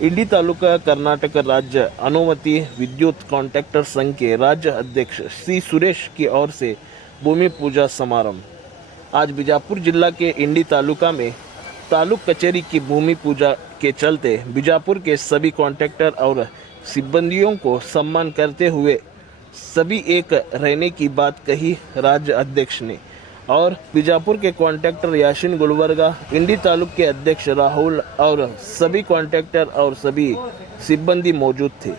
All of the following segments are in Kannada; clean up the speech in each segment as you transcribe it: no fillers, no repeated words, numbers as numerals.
इंडी तालुका कर्नाटक राज्य अनुमति विद्युत कॉन्ट्रैक्टर संघ के राज्य अध्यक्ष श्री सुरेश की ओर से भूमि पूजा समारोह आज बीजापुर जिला के इंडी तालुका में तालुक कचहरी की भूमि पूजा के चलते बीजापुर के सभी कॉन्ट्रैक्टर और सिब्बंदियों को सम्मान करते हुए सभी एक रहने की बात कही राज्य अध्यक्ष ने। और बीजापुर के कॉन्ट्रैक्टर याशीन गुलवर्गा, इंडी तालुक के अध्यक्ष राहुल और सभी कॉन्ट्रैक्टर और सभी सिब्बंदी मौजूद थे।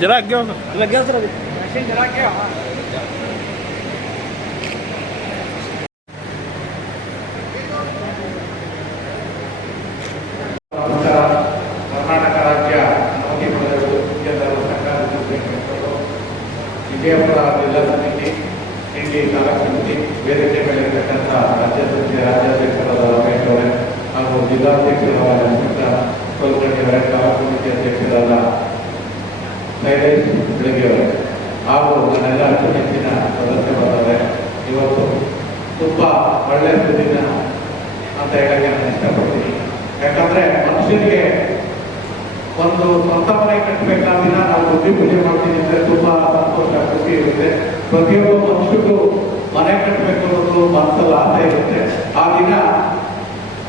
जरा आगे हो कर्नाटक राज्य विजयपुर जिला समिति इंडी तालूक समिति वेदिके मेलिरतಕ್ಕಂತ राज्य समिति राज्याध्यक्षರಾದ ರಮೇಶ್ ಅವರೇ ಹಾಗೂ ಜಿಲ್ಲಾಧ್ಯಕ್ಷರಾದ ಲಕ್ಷ್ಮೀಕಾ ಕುಲಕರ್ಣಿ ಅವರೇ, ತಾಲೂಕು ಸಮಿತಿ ಅಧ್ಯಕ್ಷರಾದ ಶೈಲೇಶ್ ಬೆಳಗ್ಗೆ ಅವರೇ ಹಾಗೂ ನನ್ನೆಲ್ಲ ಅಚ್ಚುಮೆಚ್ಚಿನ ಸದಸ್ಯರಾದರೆ ಇವತ್ತು ತುಂಬ ಒಳ್ಳೆಯ ಸುದ್ದಿನ ಅಂತ ಹೇಳಕ್ಕೆ ನಾನು ಇಷ್ಟಪಡ್ತೀನಿ. ಯಾಕಂದ್ರೆ ಮನುಷ್ಯನಿಗೆ ಒಂದು ಸ್ವಂತ ಮನೆ ಕಟ್ಟಬೇಕಾದ ನಾವು ಬುದ್ಧಿ ಪೂಜೆ ಮಾಡ್ತೀನಿ ಅಂದರೆ ತುಂಬಾ ಸಂತೋಷ ಖುಷಿ ಇರುತ್ತೆ. ಪ್ರತಿಯೊಬ್ಬ ಮನುಷ್ಯಗೂ ಮನೆ ಕಟ್ಟಬೇಕು ಅನ್ನೋದು ಮನಸ್ಸಲ್ಲಿ ಆಸೆ ಇರುತ್ತೆ. ಆ ದಿನ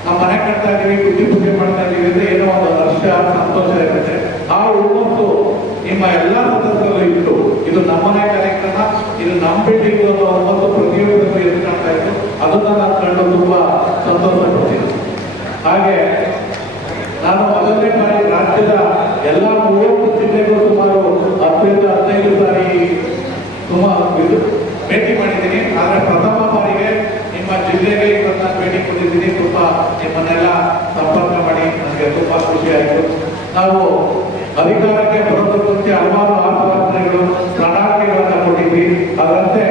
ನಾವು ಮನೆ ಕಟ್ತಾ ಇದೀವಿ, ಬುದ್ಧಿ ಪೂಜೆ ಮಾಡ್ತಾ ಇದೀವಿ ಅಂದ್ರೆ ಏನೋ ಒಂದು ಹರ್ಷ ಸಂತೋಷ ಇರುತ್ತೆ. ಆ ಹುಮ್ಮಸ್ಸು ನಿಮ್ಮ ಎಲ್ಲಾ ಸದಸ್ಯರು ಇತ್ತು. ಇದು ನಮ್ಮನೆ ಕಾರ್ಯಕ್ರಮ, ಇದು ನಮ್ಮ ಬಿಲ್ಡಿಂಗ್ ಅನ್ನೋ ಹುಮ್ಮಸ್ಸು ಪ್ರತಿಯೊಬ್ಬರಿಗೂ ಎದ್ದು ಕಾಣ್ತಾ ಇತ್ತು. ಅದನ್ನ ನಾನು ಕಂಡು ತುಂಬಾ ಸಂತೋಷ ಪಡ್ತೀನಿ. ಹಾಗೆ ನಾನು ಮೊದಲನೇ ಬಾರಿ ರಾಜ್ಯದ ಎಲ್ಲ 30 ಜಿಲ್ಲೆಗೂ ಸುಮಾರು 10-15 ಸಾರಿ ಭೇಟಿ ಮಾಡಿದ್ದೀನಿ. ಆದರೆ ಪ್ರಥಮ ಬಾರಿಗೆ ನಿಮ್ಮ ಜಿಲ್ಲೆಗೆ ಇವತ್ತು ನಾನು ಭೇಟಿ ಕೊಟ್ಟಿದ್ದೀನಿ. ತುಂಬಾ ನಿಮ್ಮನ್ನೆಲ್ಲ ಸಂಪರ್ಕ ಮಾಡಿ ನನಗೆ ತುಂಬಾ ಖುಷಿ ಆಯಿತು. ನಾವು ಅಧಿಕಾರಕ್ಕೆ ಬರೋದಕ್ಕೆ ಮುಂಚೆ ಹಲವಾರು ಆಶ್ವಾಸನೆಗಳು ಪ್ರಣಾಳಿಕೆಗಳನ್ನು ಕೊಟ್ಟಿದ್ವಿ. ಅದರಂತೆ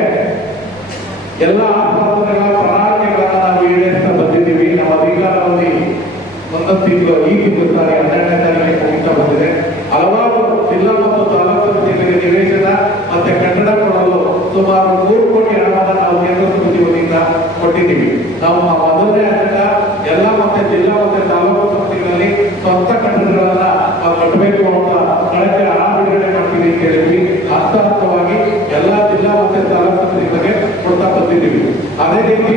ಎಲ್ಲ ಆಶ್ವಾಸನೆಗಳ ಪ್ರಣಾಳಿಕೆಗಳನ್ನು ನಾವು ಈಡೇರಿಸ್ತಾ ಬಂದಿದ್ದೀವಿ. ನಮ್ಮ ಅಧಿಕಾರದಲ್ಲಿ ಒಂದೊಂದು ತಿಂಗಳು ಈ ತಿಂಗಳು 12ನೇ ತಾರೀಕಿಗೆ ಮುಗಿತಾ ಬಂದಿದೆ. ಹಲವಾರು ಜಿಲ್ಲಾ ಮತ್ತು ತಾಲೂಕು ಸಮಿತಿಗಳಿಗೆ ನಿವೇಶನ ಮತ್ತೆ ಕಟ್ಟಡ ಕೊಡಲು ಸುಮಾರು 3 ಕೋಟಿ ಹಣವನ್ನು ನಾವು ಕೇಂದ್ರ ಸಮಿತಿ ವತಿಯಿಂದ ಕೊಟ್ಟಿದ್ದೀವಿ. ನಮ್ಮ ಮೊದಲನೇ ಅಜೆಂಡಾ ಎಲ್ಲ ಮತ್ತೆ ಜಿಲ್ಲಾ ಮತ್ತೆ ತಾಲೂಕು ಸಮಿತಿಗಳಲ್ಲಿ ಸ್ವಂತ ಕಟ್ಟಡಗಳನ್ನ ನಾವು ಕಟ್ಟಬೇಕು ಅಂತ ಕಳೆದ ಹಣ ಬಿಡುಗಡೆ ಮಾಡ್ತೀವಿ ಅಂತ ಹೇಳಿದ್ವಿ. ಹಂತವಾಗಿ ಎಲ್ಲ ಜಿಲ್ಲಾ ಮತ್ತೆ ತಾಲೂಕು ಸಮಿತಿಗಳಿಗೆ ಕೊಡ್ತಾ ಬಂದಿದ್ದೀವಿ. ಅದೇ ರೀತಿ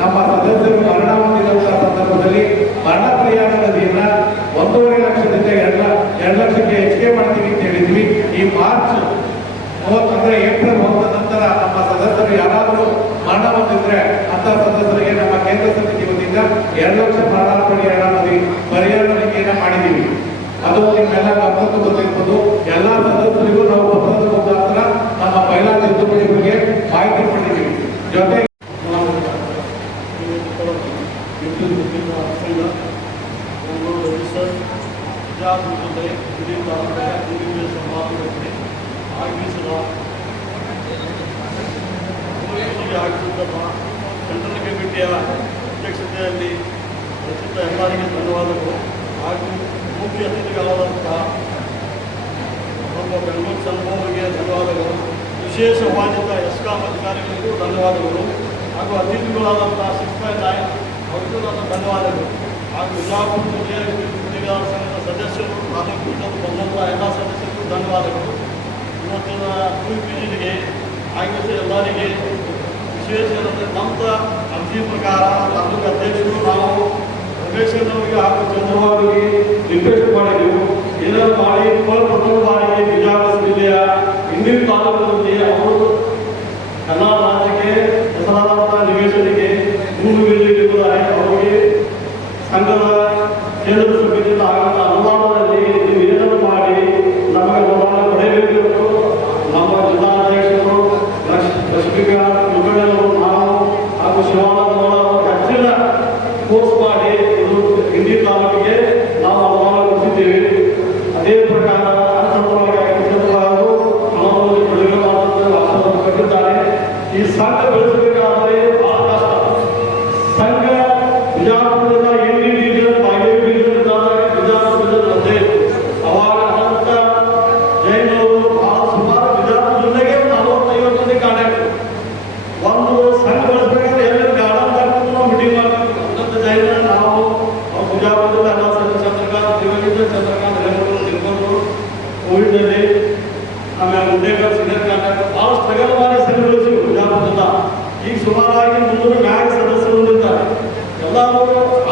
ನಮ್ಮ ಸದಸ್ಯರು ಮರಣ ಹೊಂದಿರುವಂತಹ ಸಂದರ್ಭದಲ್ಲಿ ಮರಣ ಪರಿಹಾರ ನಿಧಿಯನ್ನ 1.5 ಲಕ್ಷದಿಂದ 2 ಲಕ್ಷಕ್ಕೆ ಹೆಚ್ಚಿಗೆ ಮಾಡ್ತೀವಿ ಅಂತ ಹೇಳಿದ್ವಿ. ಈ ಮಾರ್ಚ್ 30 ಅಂದ್ರೆ ಏಪ್ರಿಲ್ 1 ನಂತರ ನಮ್ಮ ಸದಸ್ಯರು ಯಾರಾದರೂ ಮರಣ ಹೊಂದಿದ್ರೆ ಅಂತ ಸದಸ್ಯರಿಗೆ ನಮ್ಮ ಕೇಂದ್ರ ಸಮಿತಿ ವತಿಯಿಂದ 2 ಲಕ್ಷ ಮರಣ ಪರಿಹಾರ ನಿಧಿಯನ್ನ ಮಾಡಿದ್ದೀವಿ. ಅದು ನಿಮ್ಮೆಲ್ಲ ಗಮನಕ್ಕೆ ಬಂದಿರ್ಬೋದು. ಎಲ್ಲ ಸದಸ್ಯರಿಗೂ ನಾವು ಪತ್ರದ ಮುಖಾಂತರ ನಮ್ಮ ಪೈಲಾ ತಿದ್ದುಪಡಿ ಬಗ್ಗೆ ಮಾಹಿತಿ ಕೊಟ್ಟಿದ್ದೀವಿ. ಜೊತೆಗೆ ಸೆಂಟ್ರಲ್ ಕಮಿಟಿಯ ಅಧ್ಯಕ್ಷತೆಯಲ್ಲಿ ರಚಿತ ಎಲ್ಲರಿಗೆ ಧನ್ಯವಾದಗಳು. ಹಾಗೂ ಮುಖ್ಯ ಅತಿಥಿಗಳಾದಂತಹ ನಮ್ಮ ಬೆಂಗಳೂರು ಸಂಘವರಿಗೆ ಧನ್ಯವಾದಗಳು. ವಿಶೇಷ ವಾದಿತ ಎಸ್ಕಾಂ ಅಧಿಕಾರಿಗಳಿಗೂ ಧನ್ಯವಾದಗಳು. ಹಾಗೂ ಅತಿಥಿಗಳಾದಂತಹ 6.9 ಅವರಿಗೂ ನನ್ನ ಧನ್ಯವಾದಗಳು. ಹಾಗೂ ಬಿಜಾಪುರ ಜಿಲ್ಲೆಯ ಗುತ್ತಿಗೆದಾರ ಸಂಘದ ಸದಸ್ಯರು, ತಾಲೂಕು ಬಂದಂಥ ಎಲ್ಲ ಸದಸ್ಯರಿಗೂ ಧನ್ಯವಾದಗಳು. ಇವತ್ತಿನ ಭೂಮಿಗೆ ಆಗಮಿಸಿದ ಎಲ್ಲರಿಗೆ ವಿಶೇಷ ನಮ್ಮ ಅರ್ಜಿ ಪ್ರಕಾರ ತಾಲೂಕು ಅಧ್ಯಕ್ಷರು ನಾವು ರಮೇಶ್ವರವರಿಗೆ ಹಾಗೂ ಚಂದ್ರಬಾಬುಗೆ ರಿಕ್ವೆಸ್ಟ್ ಮಾಡಿದೆವು. ಏನಾದ್ರು ಮಾಡಿ ಪ್ರಥಮ ಬಾರಿಗೆ ಬಿಜಾಪುರ ಜಿಲ್ಲೆಯ ಇಂಡಿ ತಾಲೂಕಿನಲ್ಲಿ ಅವರು ಕರ್ನಾಟಕ ರಾಜ್ಯಕ್ಕೆ ಹೆಸರಾದಂತಹ ನಿವೇಶನಕ್ಕೆ ಭೂಮಿ ನೀಡಿರುತ್ತಾರೆ. ಅವರಿಗೆ ಸಂಘದ ಕೇಂದ್ರ ಸಮಿತಿಯಿಂದ ಆಗುವಂಥ ಅನುದಾನದಲ್ಲಿ ನೀವು ಏನಾದರೂ ಮಾಡಿ ನಮಗೆ ಅನುದಾನ ಪಡೆಯಬೇಕು ಎಂದು ನಮ್ಮ ಜಿಲ್ಲಾಧ್ಯಕ್ಷರು ಲಕ್ಷ್ಮೀಕಾ ಕುಲಕರ್ಣಿಯವರು, ನಾವು ಹಾಗೂ ಶಿವಾನಂದ ಹೆಚ್ಚಿನ ಕೋರ್ಸ್ ಮಾಡಿ ಇದು ಇಂಡಿ ತಾಲೂಕಿಗೆ ನಾವು ಅನುದಾನ ಕೊಟ್ಟಿದ್ದೇವೆ. ಅದೇ ಪ್ರಕಾರ ಕೋವಿಡ್ನಲ್ಲಿ ಆಮೇಲೆ ಗುಂಡೇಕರ್ ಸೀನಿಯರ್ ಕಾಂಟ್ರಾಕ್ಟರ್ ಭಾಳ ಸ್ಟ್ರಗಲ್ ಮಾಡಿ ಸಂಘಗಳಿಸಿವು ವಿಜಯಪುರದಿಂದ. ಈಗ ಸುಮಾರಾಗಿ 300 ಮ್ಯಾಗ್ ಸದಸ್ಯರು ಹೊಂದಿದ್ದಾರೆ. ಎಲ್ಲರೂ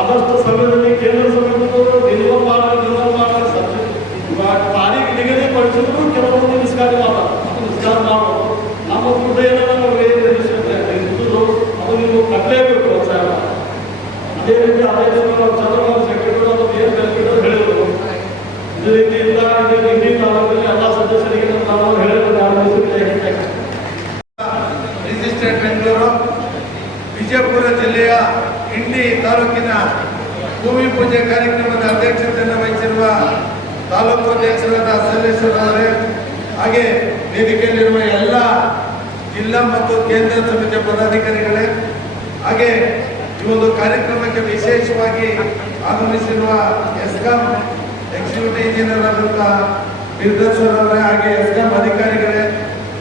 ಆದಷ್ಟು ಸಮಯದಲ್ಲಿ ಕೇಂದ್ರ ಸಮಿತಿಯವರು ಡೆಲಿವರ್ ಮಾಡಲು ತಾರೀಖು ನಿಗದಿಪಡಿಸಿದ್ರು ಕೆಲವೊಂದು ನಿಷ್ಕಾರ್ಯ ಮಾಡ್ತಾರೆ. ನಿಷ್ಕಾರ ಮಾಡೋದು ನಮ್ಮ ದುಡ್ಡು ಏನಾದ್ರು ಅದು ನೀವು ಕಟ್ಟಲೇಬೇಕು ಪ್ರೋತ್ಸಾಹ. ಅದೇ ರೀತಿ ಚಂದ್ರಬಾಬು ಸೆಕ್ರೆಟರಿ ಅದು ಏನು ಬೆನಿಫಿಟ್ ಹೇಳಿದರು. ಇದೇ ರೀತಿಯಿಂದ ಇಂಡಿ ತಾಲೂಕಿನಲ್ಲಿ ಎಲ್ಲ ಸದಸ್ಯರಿಗೆ ನಾವು ಹೇಳಿದ್ರು ರಿಜಿಸ್ಟರ್ಡ್ ಬೆಂಗಳೂರು ವಿಜಯಪುರ ಜಿಲ್ಲೆಯ ಇಂಡಿ ತಾಲೂಕಿನ ಭೂಮಿ ಪೂಜೆ ಕಾರ್ಯಕ್ರಮದ ಅಧ್ಯಕ್ಷತೆಯನ್ನು ವಹಿಸಿರುವ ತಾಲೂಕು ಅಧ್ಯಕ್ಷರಾದ ಸಲ್ಲೇಶ್ವರ ಅವರೇ, ಹಾಗೆ ವೇದಿಕೆಯಲ್ಲಿರುವ ಎಲ್ಲ ಜಿಲ್ಲಾ ಮತ್ತು ಕೇಂದ್ರ ಸಮಿತಿಯ ಪದಾಧಿಕಾರಿಗಳೇ, ಹಾಗೆ ಈ ಒಂದು ಕಾರ್ಯಕ್ರಮಕ್ಕೆ ವಿಶೇಷವಾಗಿ ಆಗಮಿಸಿರುವ ಎಸ್ಕಾಂ ಎಕ್ಸಿಕ್ಯೂಟಿವ್ ಇಂಜಿನಿಯರ್ ಆದಂತಹ ನಿರ್ದೇಶಕರ ಅವರೇ, ಹಾಗೆ ಎಸ್ಕಾಂ ಅಧಿಕಾರಿಗಳೇ,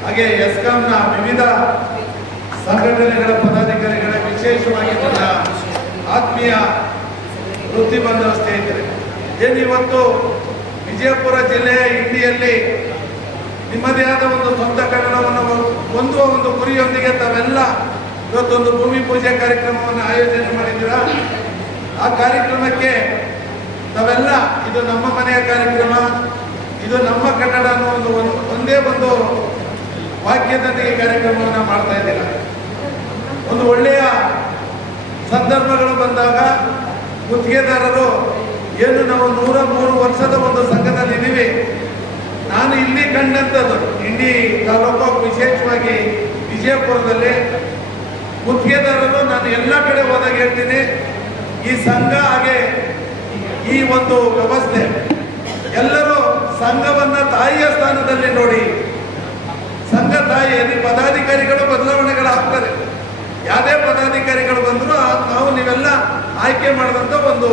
ಹಾಗೆ ಎಸ್ಕಾಂನ ವಿವಿಧ ಸಂಘಟನೆಗಳ ಪದಾಧಿಕಾರಿಗಳೇ, ವಿಶೇಷವಾಗಿ ನನ್ನ ಆತ್ಮೀಯ ವೃತ್ತಿ ಬಾಂಧವ ಸ್ನೇಹಿತರೆ, ಏನಿವತ್ತು ವಿಜಯಪುರ ಜಿಲ್ಲೆಯ ಇಂಡಿಯಲ್ಲಿ ನಿಮ್ಮದೇ ಆದ ಒಂದು ಸ್ವಂತ ಕನ್ನಡವನ್ನು ಹೊಂದುವ ಒಂದು ಗುರಿಯೊಂದಿಗೆ ತಾವೆಲ್ಲ ಇವತ್ತೊಂದು ಭೂಮಿ ಪೂಜೆ ಕಾರ್ಯಕ್ರಮವನ್ನು ಆಯೋಜನೆ ಮಾಡಿದ್ದೀರಾ. ಆ ಕಾರ್ಯಕ್ರಮಕ್ಕೆ ತಾವೆಲ್ಲ ಇದು ನಮ್ಮ ಮನೆಯ ಕಾರ್ಯಕ್ರಮ, ಇದು ನಮ್ಮ ಕನ್ನಡ ಅನ್ನೋ ಒಂದೇ ಒಂದು ವಾಕ್ಯದೊಂದಿಗೆ ಕಾರ್ಯಕ್ರಮವನ್ನು ಮಾಡ್ತಾ ಇದ್ದೀರಾ. ಒಂದು ಒಳ್ಳೆಯ ಸಂದರ್ಭಗಳು ಬಂದಾಗ ಗುತ್ತಿಗೆದಾರರು ಏನು ನಾವು 103 ವರ್ಷದ ಒಂದು ಸಂಘದಲ್ಲಿ ಇದ್ದೀವಿ. ನಾನು ಇಲ್ಲಿ ಕಂಡಂಥದ್ದು ಇಂಡಿ ತಾಲೂಕು, ವಿಶೇಷವಾಗಿ ವಿಜಯಪುರದಲ್ಲಿ ಗುತ್ತಿಗೆದಾರರು, ನಾನು ಎಲ್ಲ ಕಡೆ ಹೋದಾಗ ಹೇಳ್ತೀನಿ, ಈ ಸಂಘ ಹಾಗೆ ಈ ಒಂದು ವ್ಯವಸ್ಥೆ ಎಲ್ಲರೂ ಸಂಘವನ್ನ ತಾಯಿಯ ಸ್ಥಾನದಲ್ಲಿ ನೋಡಿ. ಸಂಘ ತಾಯಿಯಲ್ಲಿ ಪದಾಧಿಕಾರಿಗಳು ಬದಲಾವಣೆಗಳಾಗ್ತಾರೆ. ಯಾವುದೇ ಪದಾಧಿಕಾರಿಗಳು ಬಂದರೂ ನಾವು ನೀವೆಲ್ಲ ಆಯ್ಕೆ ಮಾಡಿದಂಥ ಒಂದು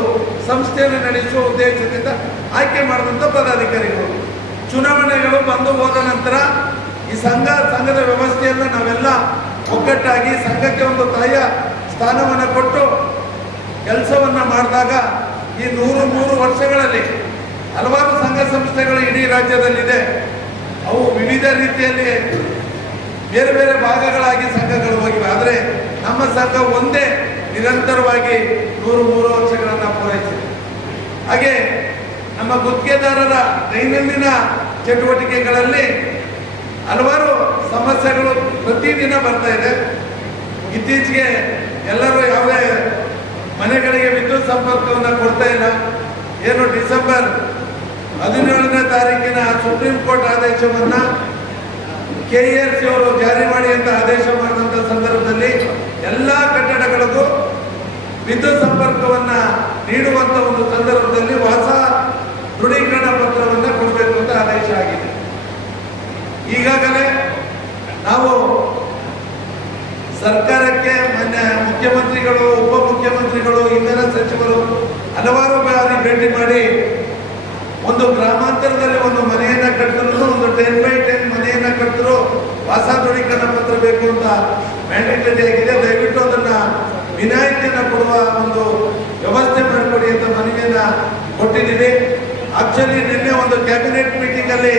ಸಂಸ್ಥೆಯನ್ನು ನಡೆಸುವ ಉದ್ದೇಶದಿಂದ ಆಯ್ಕೆ ಮಾಡಿದಂಥ ಪದಾಧಿಕಾರಿಗಳು. ಚುನಾವಣೆಗಳು ಬಂದು ಹೋದ ನಂತರ ಈ ಸಂಘದ ವ್ಯವಸ್ಥೆಯನ್ನು ನಾವೆಲ್ಲ ಒಗ್ಗಟ್ಟಾಗಿ ಸಂಘಕ್ಕೆ ಒಂದು ತಾಯಿಯ ಸ್ಥಾನವನ್ನು ಕೊಟ್ಟು ಕೆಲಸವನ್ನು ಮಾಡಿದಾಗ ಈ 103 ವರ್ಷಗಳಲ್ಲಿ ಹಲವಾರು ಸಂಘ ಸಂಸ್ಥೆಗಳು ಇಡೀ ರಾಜ್ಯದಲ್ಲಿದೆ. ಅವು ವಿವಿಧ ರೀತಿಯಲ್ಲಿ ಬೇರೆ ಬೇರೆ ಭಾಗಗಳಾಗಿ ಸಂಘಗಳು ಹೋಗಿವೆ. ಆದರೆ ನಮ್ಮ ಸಂಘ ಒಂದೇ ನಿರಂತರವಾಗಿ 103 ವರ್ಷಗಳನ್ನು ಪೂರೈಸಿದೆ. ಹಾಗೆ ನಮ್ಮ ಗುತ್ತಿಗೆದಾರರ ದೈನಂದಿನ ಚಟುವಟಿಕೆಗಳಲ್ಲಿ ಹಲವಾರು ಸಮಸ್ಯೆಗಳು ಪ್ರತಿದಿನ ಬರ್ತಾ ಇದೆ. ಇತ್ತೀಚೆಗೆ ಎಲ್ಲರೂ ಯಾವುದೇ ಮನೆಗಳಿಗೆ ವಿದ್ಯುತ್ ಸಂಪರ್ಕವನ್ನು ಕೊಡ್ತಾ ಇಲ್ಲ. ಏನು ಡಿಸೆಂಬರ್ 17ನೇ ತಾರೀಕಿನ ಸುಪ್ರೀಂ ಕೋರ್ಟ್ ಆದೇಶವನ್ನು KERC ಅವರು ಜಾರಿ ಮಾಡಿ ಅಂತ ಆದೇಶ ಮಾಡಿದಂಥ ಸಂದರ್ಭದಲ್ಲಿ ಎಲ್ಲ ಕಟ್ಟಡಗಳಿಗೂ ವಿದ್ಯುತ್ ಸಂಪರ್ಕವನ್ನು ನೀಡುವಂಥ ಒಂದು ಸಂದರ್ಭದಲ್ಲಿ ಹೊಸ ದೃಢೀಕರಣ ಪತ್ರವನ್ನು ಕೊಡಬೇಕು ಅಂತ ಆದೇಶ ಆಗಿದೆ. ಈಗಾಗಲೇ ನಾವು ಸರ್ಕಾರಕ್ಕೆ ಮಾನ್ಯ ಮುಖ್ಯಮಂತ್ರಿಗಳು, ಉಪಮುಖ್ಯಮಂತ್ರಿಗಳು, ಇಂಧನ ಸಚಿವರು ಹಲವಾರು ಬಾರಿ ಭೇಟಿ ಮಾಡಿ ಒಂದು ಗ್ರಾಮಾಂತರದಲ್ಲಿ ಒಂದು ಮನೆಯನ್ನು ಕಟ್ಟಿದ್ರು, ಒಂದು 10x10 ಮನೆಯನ್ನು ಕಟ್ಟಿದ್ರು ಹೊಸ ದೃಢೀಕರಣ ಪತ್ರ ಬೇಕು ಅಂತ ಮ್ಯಾಂಡೇಟರಿ ಆಗಿದೆ. ದಯವಿಟ್ಟು ಅದನ್ನು ವಿನಾಯಿತಿಯನ್ನು ಕೊಡುವ ಒಂದು ವ್ಯವಸ್ಥೆ ಮಾಡಿಕೊಡಿ ಅಂತ ಮನವಿಯನ್ನು ಕೊಟ್ಟಿದ್ದೀವಿ. ಆಕ್ಚುಲಿ ನಿನ್ನೆ ಒಂದು ಕ್ಯಾಬಿನೆಟ್ ಮೀಟಿಂಗಲ್ಲಿ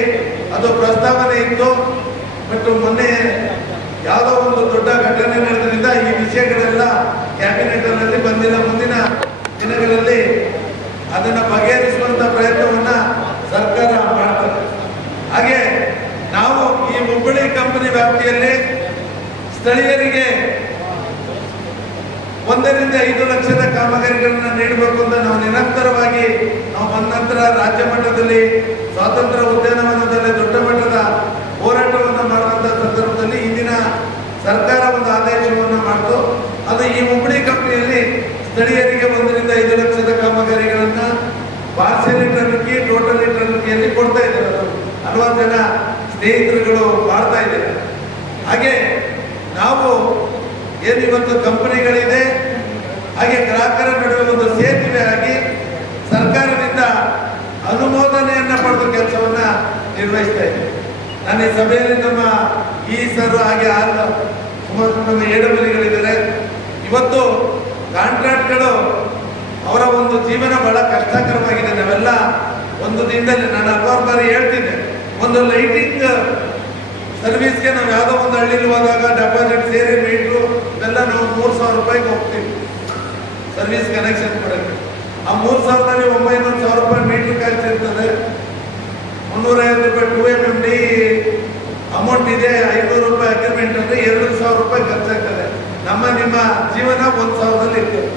ಅದು ಪ್ರಸ್ತಾವನೆ ಇತ್ತು. ಬಟ್ ಮೊನ್ನೆ ಯಾವುದೋ ಒಂದು ದೊಡ್ಡ ಘಟನೆ ನಡೆದ್ರಿಂದ ಈ ವಿಷಯಗಳೆಲ್ಲ ಕ್ಯಾಬಿನೆಟ್ನಲ್ಲಿ ಬಂದಿಲ್ಲ. ಮುಂದಿನ ದಿನಗಳಲ್ಲಿ ಅದನ್ನು ಬಗೆಹರಿಸುವಂಥ ಪ್ರಯತ್ನವನ್ನು ಸರ್ಕಾರ ಮಾಡ್ತದೆ. ಹಾಗೆ ನಾವು ಈ ಹುಬ್ಬಳ್ಳಿ ಕಂಪನಿ ವ್ಯಾಪ್ತಿಯಲ್ಲಿ ಸ್ಥಳೀಯರಿಗೆ 1 ರಿಂದ 5 ಲಕ್ಷದ ಕಾಮಗಾರಿಗಳನ್ನು ನೀಡಬೇಕು ಅಂತ ನಾವು ನಿರಂತರವಾಗಿ ಬಂದ ನಂತರ ರಾಜ್ಯ ಮಟ್ಟದಲ್ಲಿ ಸ್ವಾತಂತ್ರ್ಯ ಉದ್ಯಾನವನದಲ್ಲಿ ದೊಡ್ಡ ಮಟ್ಟದ ಹೋರಾಟವನ್ನು ಮಾಡುವಂಥ ಸಂದರ್ಭದಲ್ಲಿ ಇಂದಿನ ಸರ್ಕಾರ ಒಂದು ಆದೇಶವನ್ನು ಮಾಡಿತು. ಅದು ಈ ಹುಬ್ಬಳ್ಳಿ ಕಂಪನಿಯಲ್ಲಿ ಸ್ಥಳೀಯರಿಗೆ 1 ರಿಂದ 5 ಲಕ್ಷದ ಕಾಮಗಾರಿಗಳನ್ನು ಪಾರ್ಸೆಲ್ ಟರ್ಕಿ, ಟೋಟಲ್ ಟರ್ಕಿಯಲ್ಲಿ ಕೊಡ್ತಾ ಇದ್ದಾರೆ. ಹಲವಾರು ಜನ ಸ್ನೇಹಿತರುಗಳು ಮಾಡ್ತಾ ಇದ್ದಾರೆ. ಹಾಗೆ ನಾವು ಏನಿವತ್ತು ಕಂಪನಿಗಳಿದೆ, ಹಾಗೆ ಗ್ರಾಹಕರ ನಡುವೆ ಒಂದು ಸೇತುವೆ ಆಗಿ ಸರ್ಕಾರದಿಂದ ಅನುಮೋದನೆಯನ್ನು ಪಡೆದು ಕೆಲಸವನ್ನು ನಿರ್ವಹಿಸ್ತಾ ಇದ್ದೇವೆ. ನಾನು ಈ ಸಭೆಯಲ್ಲಿ ನಮ್ಮ ಸರ್ ಹಾಗೆ ನಮ್ಮ ಎಡಬಲಿಗಳಿದ್ದಾರೆ. ಇವತ್ತು ಕಾಂಟ್ರಾಕ್ಟ್ಗಳು ಅವರ ಒಂದು ಜೀವನ ಬಹಳ ಕಷ್ಟಕರವಾಗಿದೆ. ನಾವೆಲ್ಲ ಒಂದು ದಿನದಲ್ಲಿ ನಾನು ಹಲವಾರು ಬಾರಿ ಹೇಳ್ತಿದ್ದೆ, ಒಂದು ಲೈಟಿಂಗ್ ಸರ್ವಿಸ್ಗೆ ನಾವು ಯಾವುದೋ ಒಂದು ಹಳ್ಳಿಲಿ ಹೋದಾಗ ಡೆಪಾಸಿಟ್ ಸೇರಿ ಮೀಟ್ರು ಎಲ್ಲ ನಾವು 3,000 ರೂಪಾಯಿಗೆ ಹೋಗ್ತೀವಿ ಸರ್ವಿಸ್ ಕನೆಕ್ಷನ್ ಕೊಡೋಕ್ಕೆ. ಆ 3,000ದಲ್ಲಿ 900 ರೂಪಾಯಿ ಮೀಟ್ರ್ ಖರ್ಚು ಇರ್ತದೆ, 350 ರೂಪಾಯಿ 2MMD ಅಮೌಂಟ್ ಇದೆ, 500 ರೂಪಾಯಿ ಅಗ್ರಿಮೆಂಟ್ ಅಂದರೆ 2,000 ರೂಪಾಯಿ ಖರ್ಚಾಗ್ತದೆ. ನಿಮ್ಮ ಜೀವನ 1,000ದಲ್ಲಿ ಇರ್ತದೆ.